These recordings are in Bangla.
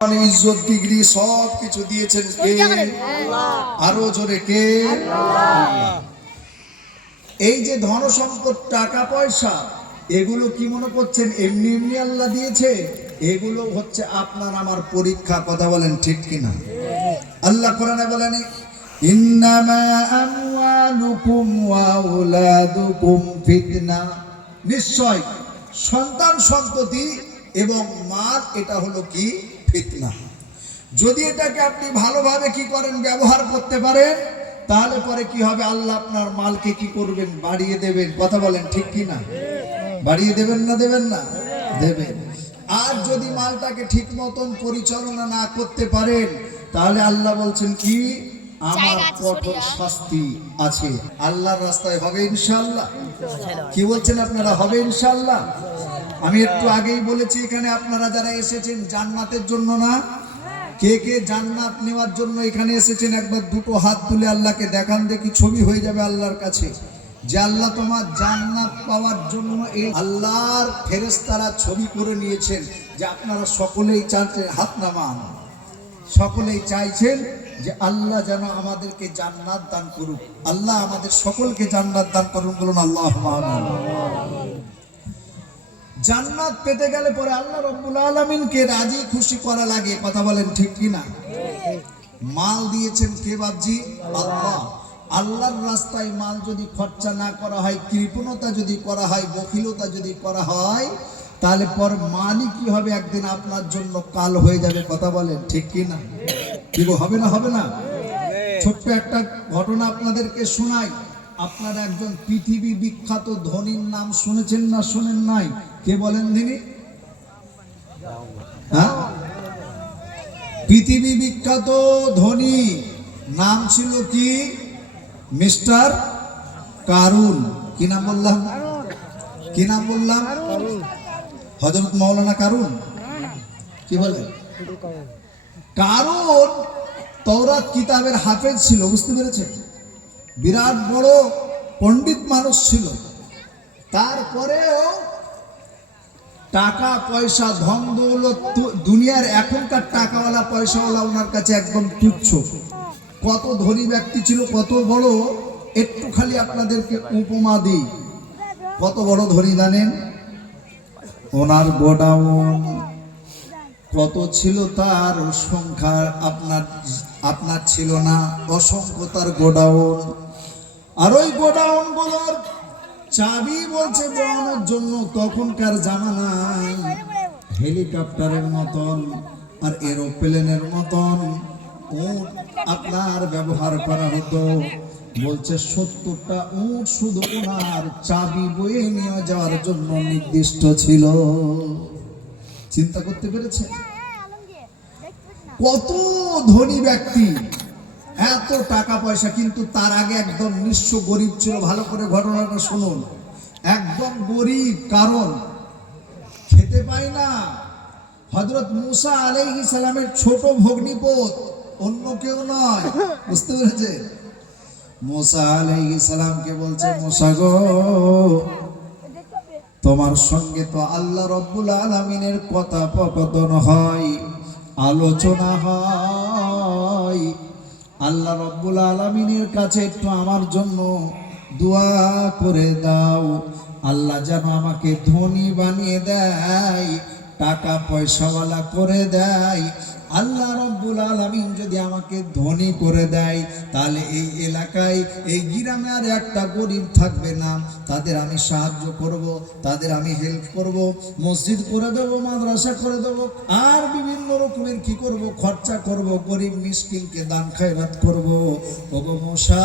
মানে ইজ্জত ডিগ্রি সব কিছু দিয়েছেন কে? আরও জোরে কে? এই যে ধন সম্পদ টাকা পয়সা এগুলো কি মনে করছেন? এমনি এমনি আল্লাহ দিয়েছে? এগুলো হচ্ছে আপনার আমার পরীক্ষা কথা বলেন ঠিক কিনা? আল্লাহ কোরআনে বলেন ইন্নামা আমওয়ালুকুম ওয়া আওলাদুকুম ফিতনা। নিশ্চয় সন্তান সন্ততি এবং মাল এটা হলো কি? ফিতনা। যদি এটাকে আপনি ভালোভাবে কি করেন ব্যবহার করতে পারেন তাহলে পরে কি হবে? আল্লাহ আপনার মালকে কি করবেন? বাড়িয়ে দেবেন। কথা বলেন ঠিক কি না? বাড়িয়ে দেবেন না দেবেন না? দেবেন। আর যদি মালটাকে ঠিক মতন পরিচালনা না করতে পারেন তাহলে আল্লাহ বলছেন কি? আমার কঠোর শাস্তি আছে। আল্লাহর রাস্তায় হবে ইনশাল্লাহ কি বলছেন আপনারা? হবে ইনশাআল্লাহ। আমি একটু আগেই বলেছি এখানে আপনারা যারা এসেছেন জান্নাতের জন্য না, কে কে জান্নাত নেওয়ার জন্য এখানে এসেছেন, একবার দুটো হাত তুলে আল্লাহকে দেখান, দেখি ছবি হয়ে যাবে আল্লাহর কাছে। যে আল্লাহ তোমার জান্নাত পাওয়ার জন্য এই আল্লাহর ফেরেশতারা ছবি করে নিয়েছেন, যে আপনারা সকলেই চাচ্ছেন হাত নামান। সকলেই চাইছেন যে আল্লাহ যেন আমাদেরকে জান্নাত দান করুক। আল্লাহ আমাদের সকলকে জান্নাত দান করুন, বলুন আল্লাহ জান্নাত পেতে গেলে পরে আল্লাহ রব্বুল আলমিনকে রাজি, খুশি করা লাগে, কথা বলেন ঠিক কি না মাল দিয়েছেন কে বাবজি আল্লাহ। আল্লাহর রাস্তায় মাল যদি খরচা না করা হয়, কৃপণতা যদি করা হয় বকিলতা যদি করা হয়, তাহলে পর মালই কি হবে? একদিন আপনার জন্য কাল হয়ে যাবে, কথা বলেন ঠিক কি না কি হবে না হবে না? ছোট্ট একটা ঘটনা আপনাদেরকে শোনাই। আপনারা একজন পৃথিবী বিখ্যাত ধনীর নাম শুনেছেন না শুনেন নাই? কে বলেন তিনি? হ্যাঁ? পৃথিবী বিখ্যাত ধনী নাম ছিল কি? Mister Qarun. কি নাম বললাম? কি নাম বললাম? হজরত মৌলানা কারুন। কি বলে? কারণ তৌরাত কিতাবের হাফেজ ছিল, বুঝতে পেরেছেন? বিরাট বড় পণ্ডিত মানুষ ছিল। তারপরেও টাকা, পয়সা, ধন, দৌলত দুনিয়ার এখনকার টাকাওয়ালা, পয়সাওয়ালা ওনার কাছে একদম তুচ্ছ। কত ধনী ব্যক্তি ছিল, কত বড়, একটু খালি আপনাদেরকে উপমা দিই। কত বড় ধনী জানেন? ওনার গোডাউন কত ছিল তার সংখ্যা আপনার আপনার ছিল না। অসংখ্য তার গোডাউন। আর ওই গোডাউনগুলোর চাবি বলছে বলানোর জন্য, তখনকার জামানায় হেলিকপ্টারের মতন আর এরোপ্লেনের মতন উট আপনার ব্যবহার করা হতো। বলছে, সত্তরটা উট শুধু ওনার চাবি বয়ে নিয়ে যাওয়ার জন্য নির্দিষ্ট ছিল। চিন্তা করতে পেরেছেন? কত ধনী ব্যক্তি এত টাকা পয়সা, কিন্তু তার আগে একদম নিঃস্ব গরিব ছিল। ভালো করে ঘটনাটা শুনুন। একদম গরিব, কারণ খেতে পায় না। হজরত মুসা আলাইহি সালামের ছোট ভগ্নিপত, অন্য কেউ নয়। বুঝতে পেরেছে? মোসা আলাইহি সালামকে বলছে, মোসা গো, তোমার সঙ্গে তো আল্লাহ রব্বুল আলমিনের কথোপকথন হয়, আলোচনা হয়। আল্লাহ রব্বুল আলমিনের কাছে একটু আমার জন্য দোয়া করে দাও। আল্লাহ যেন আমাকে ধনী বানিয়ে দেয় টাকা পয়সাওয়ালা করে দেয়। আল্লাহ রব্বুল আলমিন যদি আমাকে ধনী করে দেয়, তাহলে এই এলাকায়, এই গ্রামে আর একটা গরিব থাকবে না। তাদের আমি সাহায্য করব, তাদের আমি হেল্প করব, মসজিদ করে দেব, মাদ্রাসা করে দেব, আর বিভিন্ন রকমের কি করব? খরচা করব গরিব মিসকিনকে দান খায়রাত করব। ওগো মশা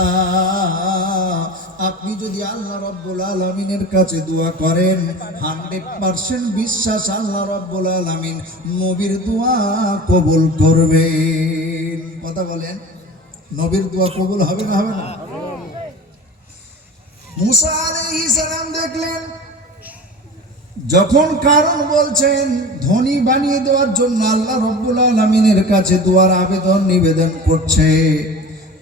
আপনি যদি আল্লাহ রব্বুল আলমিনের কাছে দোয়া করেন হান্ড্রেড পার্সেন্ট বিশ্বাস আল্লাহ রব্বুল আলমিন নবীর দোয়া কবুল করবেন। কথা বলেন নবীর দোয়া কবুল হবে না হবে না? মুসা আলাইহিস সালাম দেখলেন যখন কারণ বলছেন, ধনী বানিয়ে দেওয়ার জন্য আল্লাহ রব্বুল আলমিনের কাছে দোয়ার আবেদন নিবেদন করছে।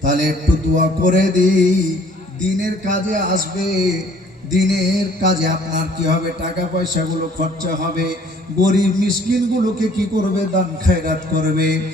তাহলে একটু দোয়া করে দিই। দিনের কাজে আসবে। দিনের কাজে আপনার কি হবে? টাকা পয়সাগুলো খরচা হবে। গরিব মিসকিনগুলোকে কি করবে? দান খায়রাত করবে।